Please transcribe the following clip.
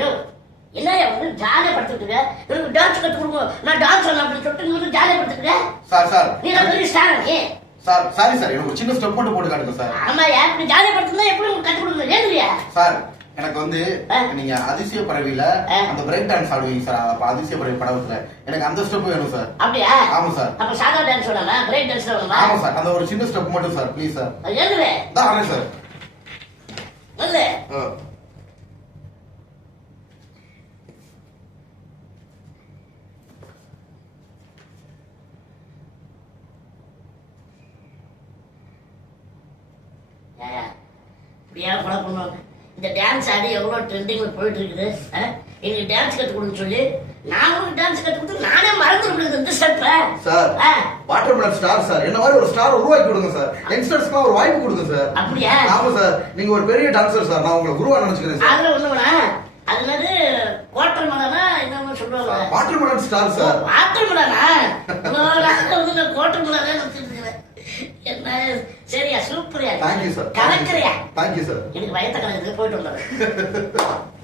யோ என்னையா வந்து ஜாலியா படுத்துக்கிட்டு எனக்கு டான்ஸ் கத்து கொடுங்க நான் டான்ஸ் வரலாம் அப்படின்னு சொல்லிட்டு நீ வந்து ஜாலியா படுத்துக்கிட்டு சார் நீ நான் பெரிய ஸ்டார் நீ சார் சாரி சார் எனக்கு ஒரு சின்ன ஸ்டெப் மட்டும் போட்டு காட்டுங்க சார். ஆமாயா இப்படி ஜாலியா படுத்துனா எப்படி உங்களுக்கு கத்து கொடுக்கணும் ஏன்றியா சார் எனக்கு வந்து நீங்க அதிசய பறவையில அந்த பிரேக் டான்ஸ் ஆடுவீங்க சார். அப்ப அதிசய பறவை படத்துல எனக்கு அந்த ஸ்டெப் வேணும் சார். அப்படியா? ஆமா சார். அப்ப சாதா டான்ஸ் வேணுமா பிரேக் டான்ஸ் வேணுமா? ஆமா சார் அந்த ஒரு சின்ன ஸ்டெப் மட்டும் சார் ப்ளீஸ் சார். ஏன்றியா தான் வரேன் சார். வந்து இப்படியா படம் பண்ணுவாங்க. இந்த டான்ஸ் ஆடி எவ்வளோ ட்ரெண்டிங்ல போயிட்டு இருக்குது. எங்களுக்கு டான்ஸ் கற்றுக் கொடுன்னு சொல்லி நான் உங்களுக்கு டான்ஸ் கற்றுக் கொடுத்து நானே மறந்துருப்பேன் இந்த ஸ்டெப்பை. சார் வாட்டர்மெலன் ஸ்டார் சார் என்ன மாதிரி ஒரு ஸ்டார் உருவாக்கி கொடுங்க சார். யங்ஸ்டர்ஸ்க்கு ஒரு வாய்ப்பு கொடுங்க சார். அப்படியா? ஆமா சார் நீங்க ஒரு பெரிய டான்சர் சார். நான் உங்களை குருவா நினைச்சுக்கிறேன் சார். அதுல ஒண்ணுனா அதுனது குவார்டர் மலனா என்னமோ சொல்றாங்க. Watermelon star sir. வாட்டர் மலனா வந்து குவார்டர் மலனா நினைச்சிருக்கேன். என்ன சரியா சூப்பரியா தேங்க்யூ சார். கலக்கறியா? Thank you sir. எனக்கு வயத்த கலக்குது போயிட்டு வந்தேன்.